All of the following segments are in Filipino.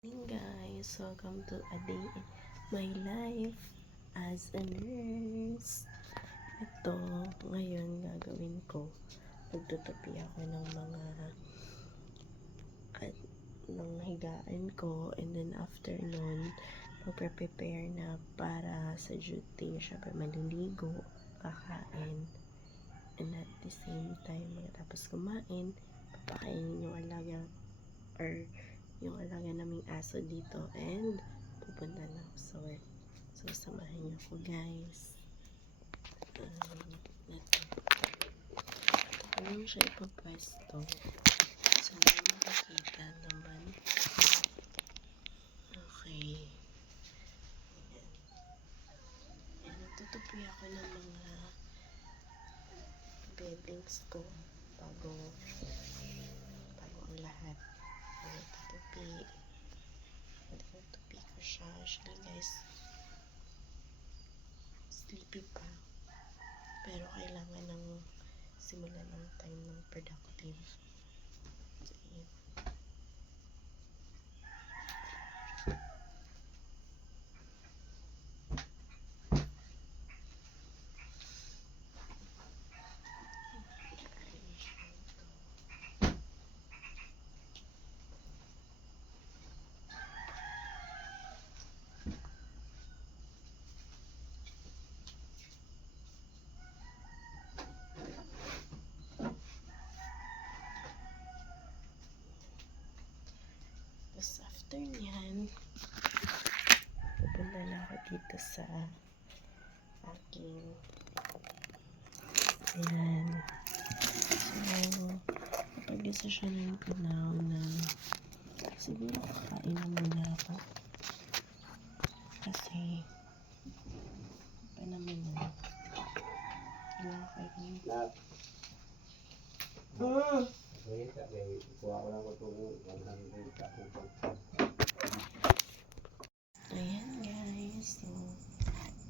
Morning guys, welcome to a day in my life as a nurse. Ito, ngayon gagawin ko, magtutupi ako ng mga ng higaan ko, and then after nun, magpre-prepare na para sa duty. Syempre maliligo, kakain, and at the same time, matapos kumain, papakainin yung alaga or yung alaga naming aso dito, and pupunta na ako sa work. So, samahan niyo ako guys. Ito. Ano siya ipapwesto? So, makikita naman. Okay. Ayan. Nagtutupi ako ng mga beddings ko bago ang lahat. Nagtutupi. Nagtutupi ko siya. Actually guys, sleepy pa. Pero kailangan ng simulan ng time ng productive. So, yun. Tapos after nyan, pupunta na ako dito sa aking ayan. So, napag-desisyonan ko now na siguro kakain na muna ako. Kasi pa naman na kinakain. Ayan guys, so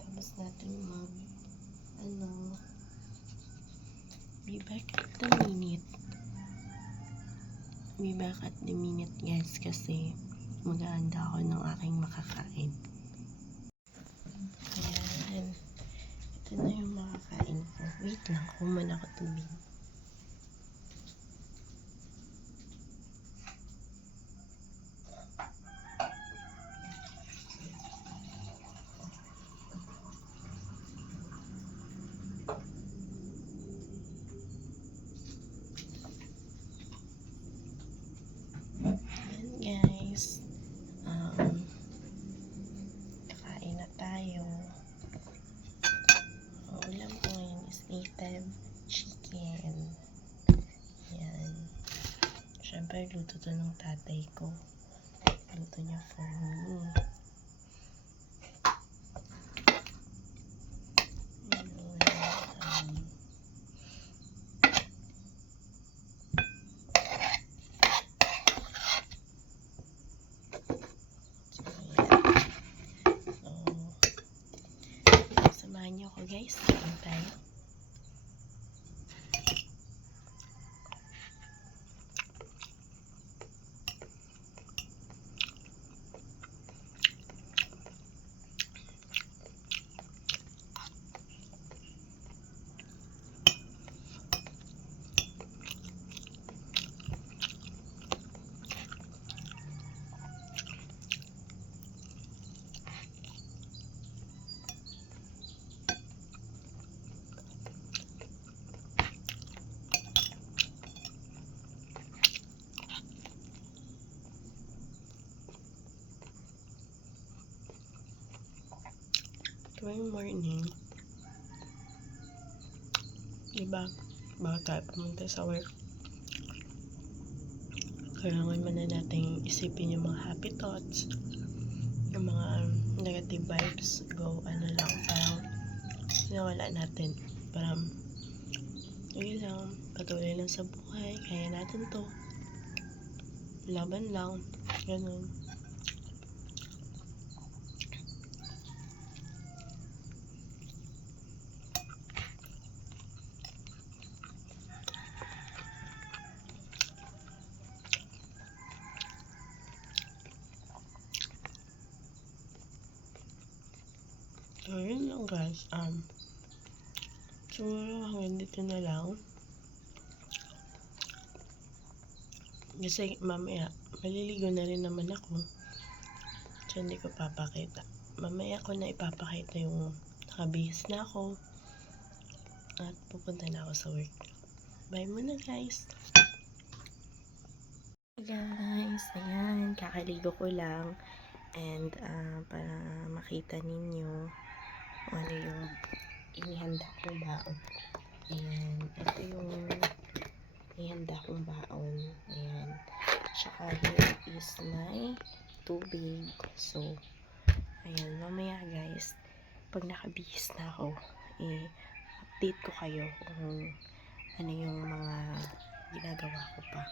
tapos natin be back at the minute guys, kasi maghahanda ako ng aking makakain. Ayan, ito na yung makakain ko. Wait lang, kuman ako tubig. Guys, kakain na tayo. Ang ulam ko ngayon is native chicken. Yan. Siyempre, luto to ng tatay ko. Luto niya for me. Samahan niyo ako guys. Kain tayo. Tuwing morning, diba, bago tayo pumunta sa work, kailangan muna natin isipin yung mga happy thoughts, yung mga negative vibes, parang nawala natin. Parang, yun lang, patuloy lang sa buhay, kaya natin to. Laban lang, ganun. So, yun lang guys. Siguro hanggang dito na lang. Kasi mamaya, maliligo na rin naman ako. So, hindi ko papakita. Mamaya ko na ipapakita yung nakabihis na ako. At pupunta na ako sa work. Bye muna guys. Hey guys, ayan, kakaligo ko lang. And para makita ninyo ano yung inihanda kong baon. Ayan, ito yung inihanda kong baon. Ayan. Tsaka here is my tubig. So, ayan, mamaya guys, pag nakabihis na ako, update ko kayo kung ano yung mga ginagawa ko pa.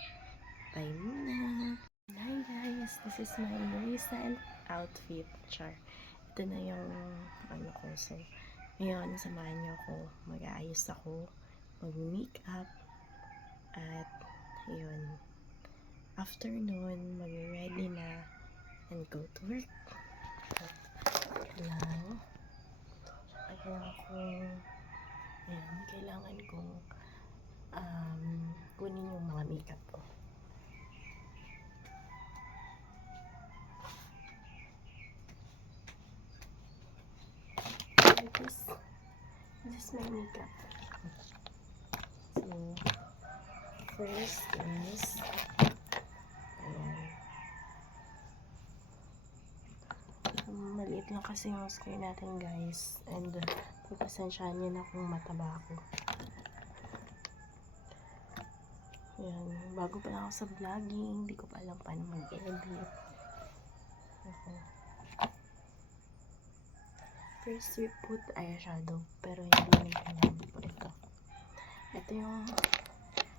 Bye muna! Hi guys, this is my recent outfit. Char. Ito na yung ano ko. So, ngayon, samahan niyo ako. Mag-aayos ako. Mag-makeup. At, yun. After nun, mag-ready na and go to work. So, kailangan kong kunin yung mga makeup ko. This is my makeup. So, first is, ayan. Maliit lang kasi yung screen natin guys. And, pagpasensyahan nyo na kung mataba ako. Ayan. Bago pa lang ako sa vlogging. Hindi ko pa alam paano mag-edit. Okay. First, we put eyeshadow. Pero hindi naman kailangan po ito. Ito yung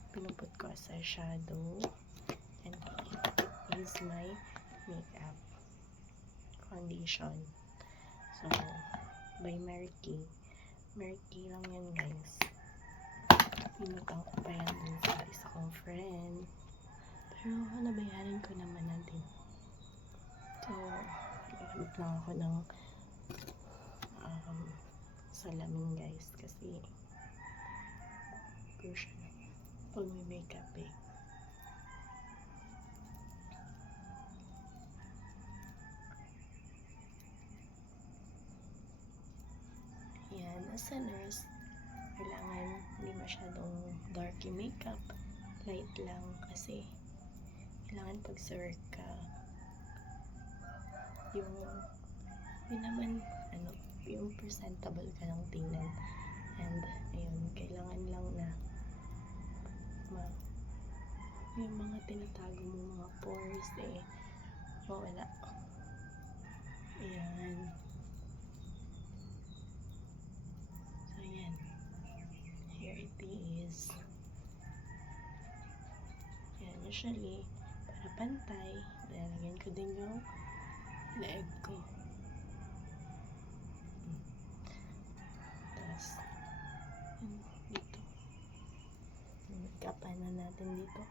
pinuput ko as eyeshadow. And it is my makeup foundation. So, by Mary Kay. Mary Kay lang yan guys. Pinutang ko pa yan din sa isa kong friend. Pero nabayaran ko naman natin. So, nagamit lang ako ng salamin guys. Kasi crucial pag may makeup eh. Yan, as a nurse, kailangan hindi masyadong dark yung makeup. Light lang kasi kailangan pag sa work ka yung naman yung presentable ka lang tingnan. And ayun, kailangan lang na yung mga tinatago mo mga pores mawala. Ayan. So ayan, here it is. Ayan, usually para pantay, lalagyan ko din yung leg ko. Tapos dito, magkapan na natin dito.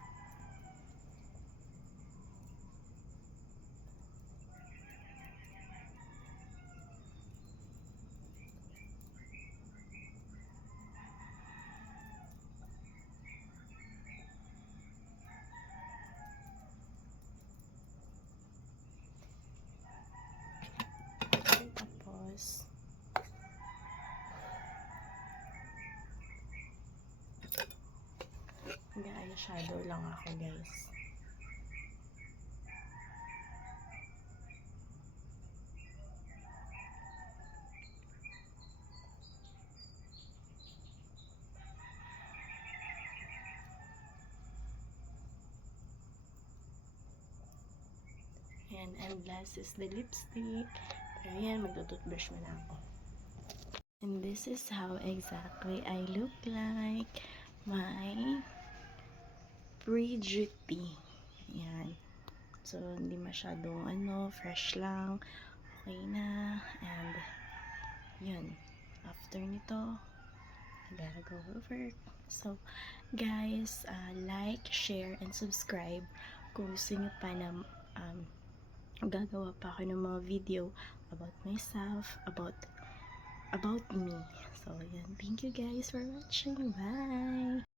Eyeshadow lang ako guys. Ayan, and last is the lipstick. Pero yan, magtututbrush mo na ako. And this is how exactly I look like. My pre-duty. Ayan. So, hindi masyadong fresh lang. Okay na. And, yun. After nito, I gotta go to work. So, guys, like, share, and subscribe kung gusto nyo pa na gagawa pa ako ng mga video about myself, about about me. So, yan. Thank you guys for watching. Bye!